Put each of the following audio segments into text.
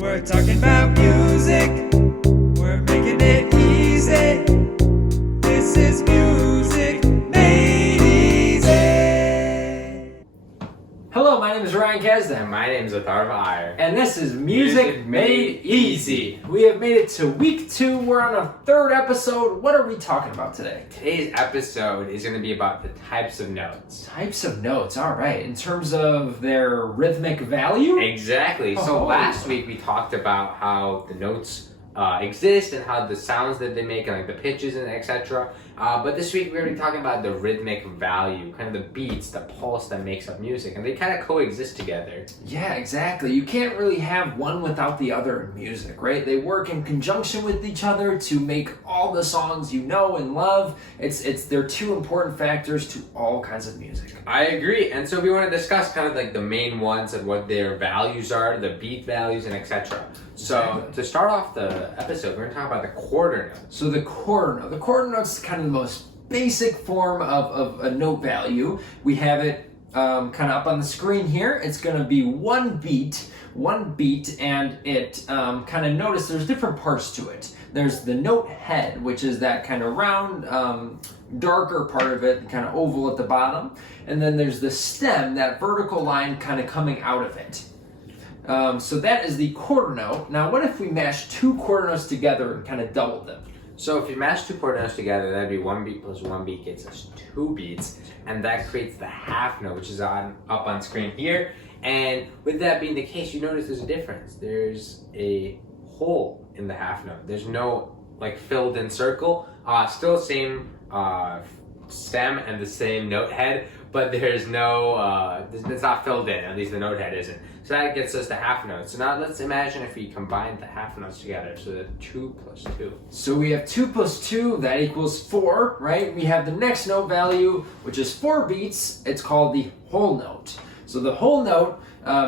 We're talking about music. We're making it easy. This is music made easy. Hello, my name is Ryan Kazda. And my name is Atharva Iyer. And this is Music Made Easy. We have made it to week 2. We're on our 3rd episode. What are we talking about today? Today's episode is going to be about the types of notes. Types of notes, all right. In terms of their rhythmic value? Exactly. So last week we talked about how the notes exist and how the sounds that they make and like the pitches and etc. But this week we're going to be talking about the rhythmic value, kind of the beats, the pulse that makes up music, and they kind of coexist together. Yeah, exactly. You can't really have one without the other in music, right? They work in conjunction with each other to make all the songs you know and love. They're two important factors to all kinds of music. I agree. And so we want to discuss kind of like the main ones and what their values are, the beat values and etc. So to start off the episode, we're going to talk about the quarter note. So the quarter note. The quarter note's kind of the most basic form of a note value. We have it kind of up on the screen here. It's going to be one beat, and it kind of notice there's different parts to it. There's the note head, which is that kind of round, darker part of it, kind of oval at the bottom. And then there's the stem, that vertical line kind of coming out of it. So that is the quarter note. Now, what if we mash 2 quarter notes together and kind of double them? So if you mash 2 quarter notes together, that'd be 1 beat plus 1 beat gets us 2 beats, and that creates the half note, which is up on screen here. And with that being the case, you notice there's a difference. There's a hole in the half note. There's no like filled in circle. Still same stem and the same note head, but there's no, it's not filled in, at least the note head isn't. So that gets us the half notes. So now let's imagine if we combine the half notes together, so the 2 plus 2. So we have 2 plus 2, that equals 4, right? We have the next note value, which is 4 beats. It's called the whole note. So the whole note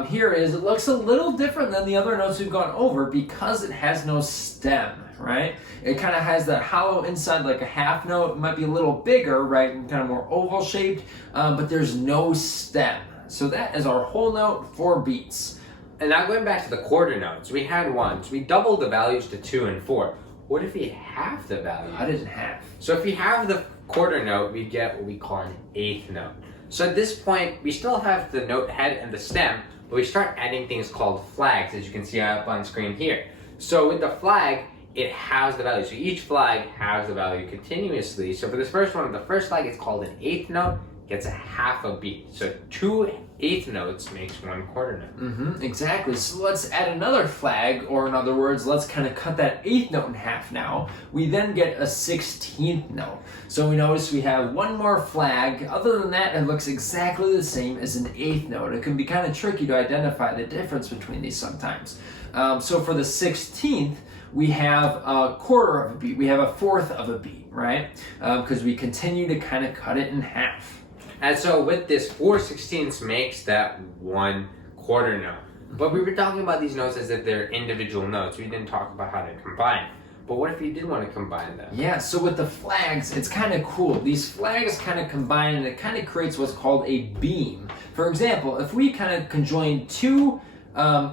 here it looks a little different than the other notes we've gone over because it has no stem, right? It kind of has that hollow inside like a half note. It might be a little bigger, right, and kind of more oval shaped, but there's no stem. So that is our whole note, 4 beats. And now going back to the quarter notes, we had 1, so we doubled the values to 2 and 4. What if we halve the value? How did it half? So if we have the quarter note, we get what we call an eighth note. So at this point, we still have the note head and the stem, but we start adding things called flags, as you can see up on screen here. So with the flag, it halves the value. So each flag halves the value continuously. So for this first one, the first flag is called an eighth note, gets a half a beat. So 2 eighth notes makes 1 quarter note. Exactly. So let's add another flag, or in other words, let's kind of cut that 8th note in half now. We then get a 16th note. So we notice we have 1 more flag. Other than that, it looks exactly the same as an 8th note. It can be kind of tricky to identify the difference between these sometimes. So for the 16th, we have a quarter of a beat. We have a fourth of a beat, right? Because we continue to kind of cut it in half. And so with this, 4/16 makes that 1 quarter note. But we were talking about these notes as if they're individual notes. We didn't talk about how to combine. But what if you did want to combine them? Yeah, so with the flags, it's kind of cool. These flags kind of combine and it kind of creates what's called a beam. For example, if we kind of conjoin 2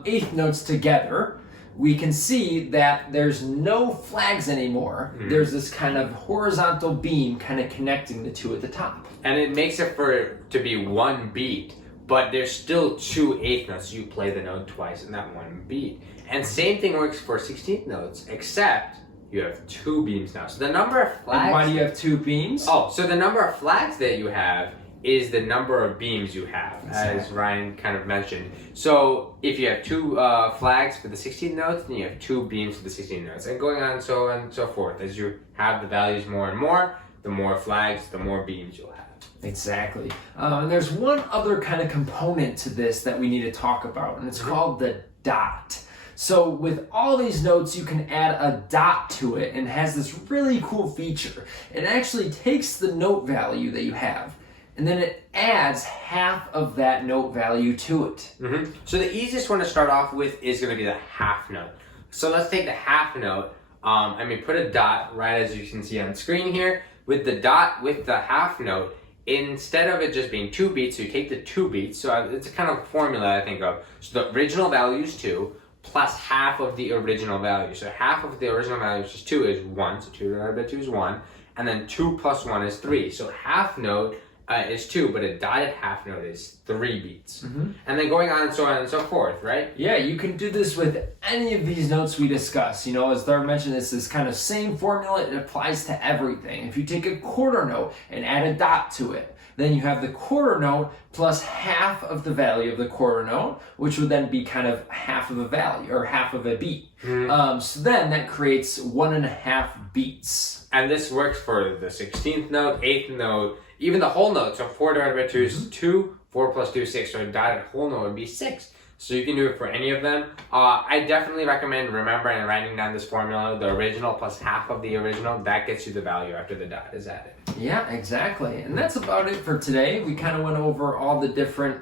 eighth notes together, we can see that there's no flags anymore. There's this kind of horizontal beam kind of connecting the 2 at the top. And it makes it for it to be 1 beat, but there's still 2 eighth notes. You play the note twice in that 1 beat. And same thing works for 16th notes, except you have 2 beams now. So the number of flags... And why do you have 2 beams? Oh, so the number of flags that you have is the number of beams you have, as Ryan kind of mentioned. So if you have 2 flags for the 16 notes, then you have 2 beams for the 16 notes, and going on and so forth. As you have the values more and more, the more flags, the more beams you'll have. Exactly. And there's one other kind of component to this that we need to talk about, and it's called the dot. So with all these notes, you can add a dot to it, and it has this really cool feature. It actually takes the note value that you have, and then it adds half of that note value to it. So the easiest one to start off with is going to be the half note. So let's take the half note, put a dot right as you can see on screen here. With the dot, with the half note, instead of it just being 2 beats, so you take the 2 beats, so it's a kind of formula I think of. So the original value is 2, plus half of the original value. So half of the original value, which is 2, is 1. So 2 divided by 2 is 1. And then 2 plus 1 is 3. So half note is 2, but a dotted half note is 3 beats. And then going on and so forth, right? Yeah, you can do this with any of these notes we discuss. You know, as Thar mentioned, this is kind of same formula. It applies to everything. If you take a quarter note and add a dot to it, then you have the quarter note plus half of the value of the quarter note, which would then be kind of half of a value or half of a beat. So then that creates 1.5 beats. And this works for the 16th note, 8th note, even the whole note. So 4 divided by 2 is 2, 4 plus 2 is 6. So a dotted whole note would be 6. So you can do it for any of them. I definitely recommend remembering and writing down this formula, the original plus half of the original. That gets you the value after the dot is added. Yeah, exactly. And that's about it for today. We kind of went over all the different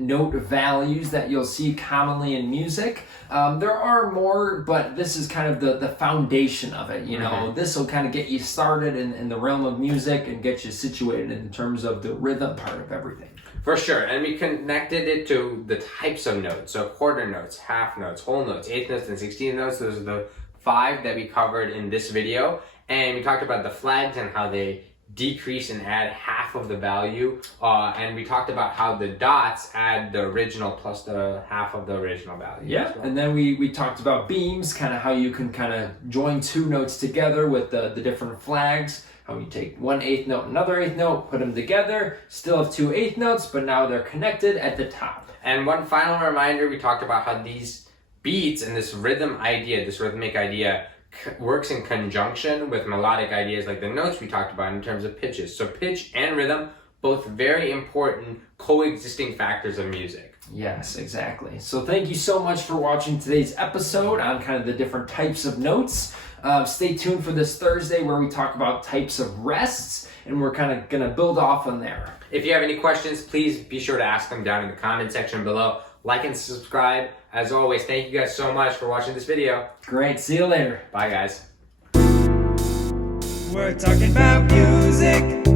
note values that you'll see commonly in music. There are more, but this is kind of the foundation of it. You know, this will kind of get you started in the realm of music and get you situated in terms of the rhythm part of everything. For sure, and we connected it to the types of notes. So quarter notes, half notes, whole notes, 8th notes, and 16th notes. Those are the 5 that we covered in this video. And we talked about the flags and how they decrease and add half of the value. And we talked about how the dots add the original plus the half of the original value. Yeah, well. And then we talked about beams, kind of how you can kind of join 2 notes together with the different flags. How you take 1 8th note, another 8th note, put them together, still have 2 8th notes, but now they're connected at the top. And one final reminder, we talked about how these beats and this rhythm idea, this rhythmic idea, works in conjunction with melodic ideas like the notes we talked about in terms of pitches. So pitch and rhythm, both very important coexisting factors of music. Yes, exactly. So thank you so much for watching today's episode on kind of the different types of notes. Stay tuned for this Thursday where we talk about types of rests, and we're kind of going to build off on there. If you have any questions, please be sure to ask them down in the comment section below. Like and subscribe. As always, thank you guys so much for watching this video. Great. See you later. Bye, guys. We're talking about music.